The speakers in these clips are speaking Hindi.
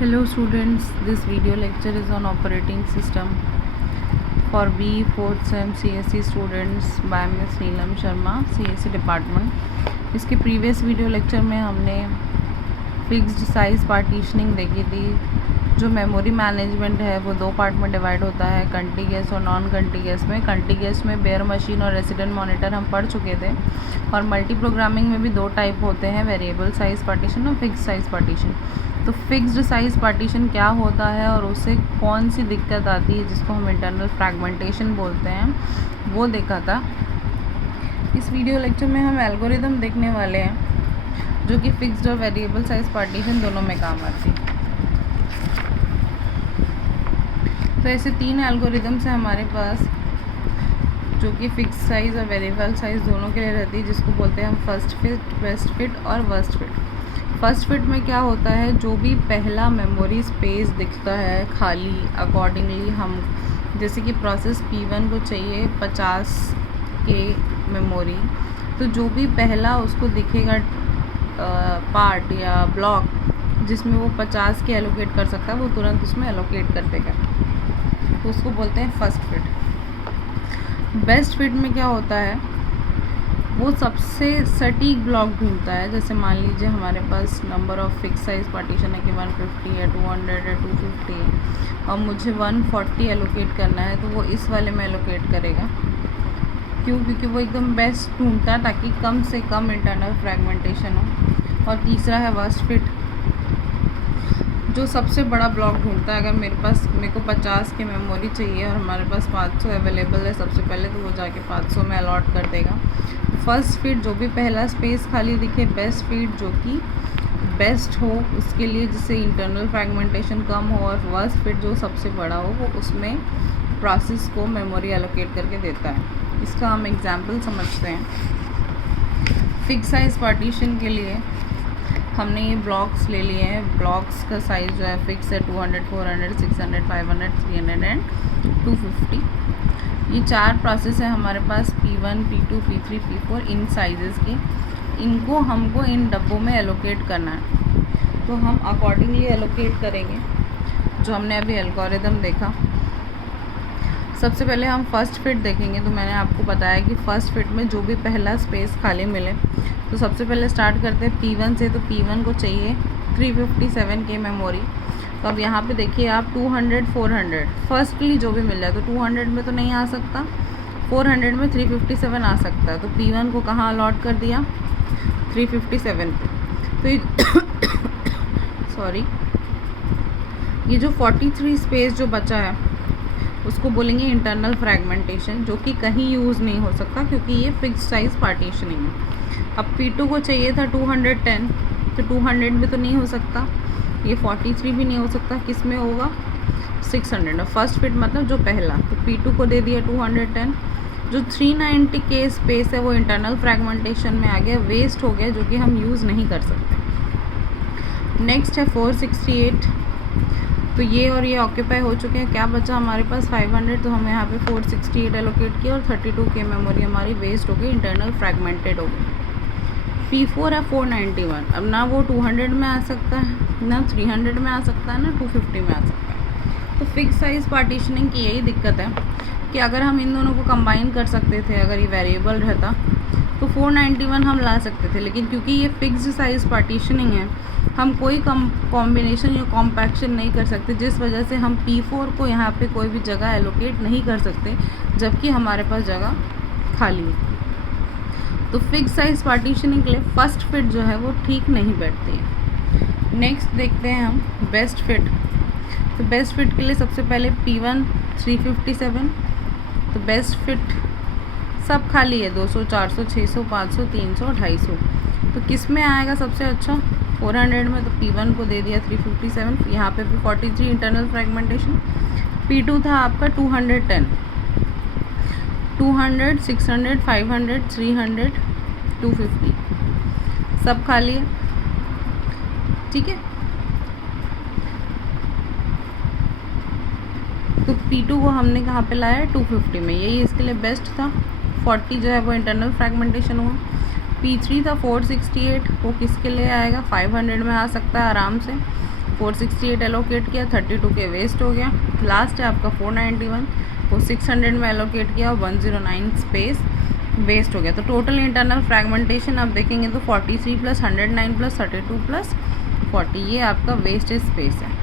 Hello students, this video lecture is on operating system for B 4th sem CSE students by Ms. Neelam Sharma CSE department. इसके प्रीवियस वीडियो लेक्चर में हमने फिक्स्ड साइज़ पार्टीशनिंग देखी थी। जो मेमोरी मैनेजमेंट है वो दो पार्ट में डिवाइड होता है, कंटीग्यूअस और नॉन कंटीग्यूअस में। कंटीग्यूअस में बेयर मशीन और रेसिडेंट मॉनिटर हम पढ़ चुके थे, और मल्टी प्रोग्रामिंग में भी दो टाइप होते हैं, वेरिएबल साइज़ पार्टीशन और फिक्स्ड साइज़ पार्टीशन। तो फिक्स्ड साइज़ पार्टीशन क्या होता है और उससे कौन सी दिक्कत आती है, जिसको हम इंटरनल फ्रैगमेंटेशन बोलते हैं, वो देखा था। इस वीडियो लेक्चर में हम एल्गोरिदम देखने वाले हैं जो कि फिक्स्ड और वेरिएबल साइज़ पार्टीशन दोनों में काम आती है। तो ऐसे तीन एल्गोरिदम्स हैं हमारे पास जो कि फिक्स साइज़ और वेरिएबल साइज़ दोनों के लिए रहती है, जिसको बोलते हैं हम फर्स्ट फिट, बेस्ट फिट और वर्स्ट फिट। फर्स्ट फिट में क्या होता है, जो भी पहला मेमोरी स्पेस दिखता है खाली, अकॉर्डिंगली हम जैसे कि प्रोसेस P1 को चाहिए 50 के मेमोरी, तो जो भी पहला उसको दिखेगा पार्ट या ब्लॉक जिसमें वो 50 के एलोकेट कर सकता है, वो तुरंत उसमें एलोकेट कर देगा, तो उसको बोलते हैं फर्स्ट फिट। बेस्ट फिट में क्या होता है, वो सबसे सटीक ब्लॉक ढूंढता है। जैसे मान लीजिए हमारे पास number of fix size partition है कि 150 है, 200 है, 250 है, और मुझे 140 एलोकेट करना है, तो वो इस वाले में एलोकेट करेगा। क्यों? क्योंकि वो एकदम बेस्ट ढूंढता है ताकि कम से कम इंटरनल फ्रैगमेंटेशन हो। और तीसरा है वर्स्ट फिट, जो सबसे बड़ा ब्लॉक ढूंढता है। अगर मेरे को 50 की मेमोरी चाहिए और हमारे पास 500 अवेलेबल है सबसे पहले, तो वो जाके 500 में अलॉट कर देगा। फर्स्ट फिट जो भी पहला स्पेस खाली दिखे। बेस्ट फिट जो कि बेस्ट हो उसके लिए, जिससे इंटरनल फ्रैगमेंटेशन कम हो। और वर्स्ट फिट जो सबसे बड़ा हो, वो उसमें प्रोसेस को मेमोरी एलोकेट करके देता है। इसका हम एग्जांपल समझते हैं। फिक्स साइज़ पार्टीशन के लिए हमने ये ब्लॉक्स ले लिए हैं। ब्लॉक्स का साइज़ जो है फिक्स है 200, 400, 600, 500, 300 एंड 250। ये चार प्रोसेस है हमारे पास, P1, P2, P3, P4, इन साइज़ेस के। इनको हमको इन डब्बों में एलोकेट करना है, तो हम अकॉर्डिंगली एलोकेट करेंगे जो हमने अभी एल्गोरिदम देखा। सबसे पहले हम फर्स्ट फिट देखेंगे। तो मैंने आपको बताया कि फर्स्ट फिट में जो भी पहला स्पेस खाली मिले, तो सबसे पहले स्टार्ट करते हैं P1 से। तो P1 को चाहिए 357 के मेमोरी। तो अब यहाँ पे देखिए आप 200, 400 फर्स्टली जो भी मिल जाए, तो 200 में तो नहीं आ सकता, 400 में 357 आ सकता है। तो P1 को कहाँ अलॉट कर दिया, 357 पे। तो सॉरी, ये जो 43 स्पेस जो बचा है उसको बोलेंगे इंटरनल फ्रैगमेंटेशन, जो कि कहीं यूज़ नहीं हो सकता क्योंकि ये फिक्स साइज़ पार्टीशनिंग है। अब P2 को चाहिए था 210, तो 200 में तो नहीं हो सकता, ये 43 भी नहीं हो सकता, किस में होगा, 600। फर्स्ट फिट मतलब जो पहला, तो P2 को दे दिया 210। जो 390 के स्पेस है वो इंटरनल फ्रैगमेंटेशन में आ गया, वेस्ट हो गया, जो कि हम यूज़ नहीं कर सकते। नेक्स्ट है 468, तो ये और ये ऑक्यूपाई हो चुके हैं। क्या बचा हमारे पास 500, तो हमें यहाँ पे 468 एलोकेट किया और 32 के मेमोरी हमारी वेस्ट हो गई, इंटरनल फ्रैगमेंटेड हो गई। P4 है 491, अब ना वो 200 में आ सकता है, ना 300 में आ सकता है, ना 250 में आ सकता है। तो फिक्स साइज़ पार्टीशनिंग की यही दिक्कत है कि अगर हम इन दोनों को कंबाइन कर सकते थे, अगर ये वेरिएबल रहता तो 491 हम ला सकते थे, लेकिन क्योंकि ये फिक्स्ड साइज़ पार्टीशनिंग है, हम कोई कॉम्बिनेशन या कॉम्पैक्शन नहीं कर सकते, जिस वजह से हम P4 को यहाँ पे कोई भी जगह एलोकेट नहीं कर सकते, जबकि हमारे पास जगह खाली है। तो फिक्स साइज़ पार्टीशनिंग के लिए फर्स्ट फिट जो है वो ठीक नहीं बैठती है। नेक्स्ट देखते हैं हम बेस्ट फिट। तो बेस्ट फिट के लिए सबसे पहले P1 357, तो बेस्ट फिट सब खाली है, 200, 400, 600, 500, 300, 250। तो किस में आएगा सबसे अच्छा, 400 में। तो P1 को दे दिया 357, यहाँ पे भी 43 इंटरनल फ्रैगमेंटेशन। P2 था आपका 210, 200, 600, 500, 300, 250 सब खाली है, ठीक है। तो P2 को हमने कहाँ पे लाया है, 250 में, यही इसके लिए बेस्ट था। 40 जो है वो इंटरनल फ्रैगमेंटेशन हुआ। P3 था 468, वो किसके लिए आएगा, 500 में आ सकता है आराम से। 468 एलोकेट किया, 32 के वेस्ट हो गया। लास्ट है आपका 491, वो 600 में एलोकेट किया और 109 स्पेस वेस्ट हो गया। तो टोटल इंटरनल फ्रैगमेंटेशन आप देखेंगे तो 43 + 109 + 32 + 40, ये आपका वेस्टेज स्पेस है।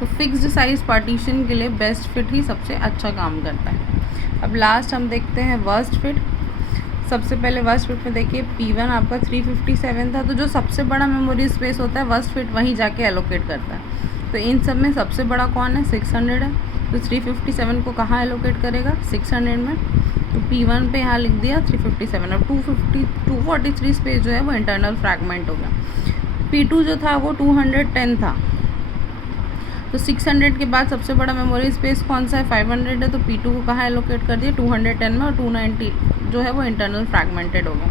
तो फिक्स्ड साइज पार्टीशन के लिए बेस्ट फिट ही सबसे अच्छा काम करता है। अब लास्ट हम देखते हैं वर्स्ट फिट। सबसे पहले वर्स्ट फिट में देखिए P1 आपका 357 था, तो जो सबसे बड़ा मेमोरी स्पेस होता है वर्स्ट फिट वहीं जाके एलोकेट करता है। तो इन सब में सबसे बड़ा कौन है? 600 है। तो 357 को कहाँ एलोकेट करेगा? 600 में। तो P1 पे यहाँ लिख दिया 357। अब 243 स्पेस जो है वो इंटरनल फ्रैगमेंट हो गया। P2 जो था वो 210 था। तो 600 के बाद सबसे बड़ा मेमोरी स्पेस कौन सा है? 500 है। तो P2 को कहाँ एलोकेट कर दिया? 210 में, और 290 जो है वो इंटरनल फ्रैगमेंटेड हो गया।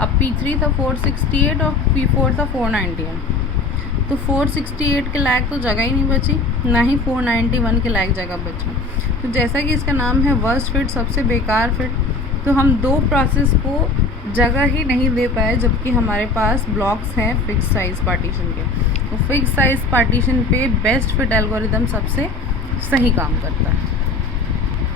अब P3 था 468 और P4 था 491। तो 468 के लायक तो जगह ही नहीं बची, ना ही 491 के लायक जगह बची। तो जैसा कि इसका नाम है वर्स्ट फिट, सबसे बेकार फिट, तो हम दो प्रोसेस को जगह ही नहीं दे पाए, जबकि हमारे पास ब्लॉक्स हैं फिक्स साइज पार्टीशन के। तो फिक्स साइज पार्टीशन पे बेस्ट फिट एल्गोरिदम सबसे सही काम करता है।